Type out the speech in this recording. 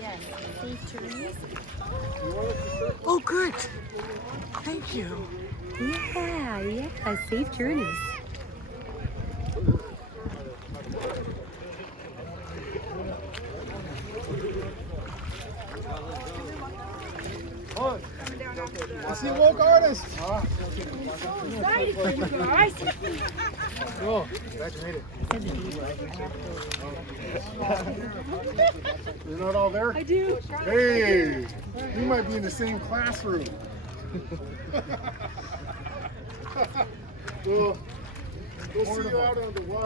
Yes, safe journeys. Oh, good. Thank you. Yeah, safe journeys. I see woke artists. Excited for you guys. Cool. Glad you made it. You're not all there? I do. Hey, we might be in the same classroom. We'll see you out on the water.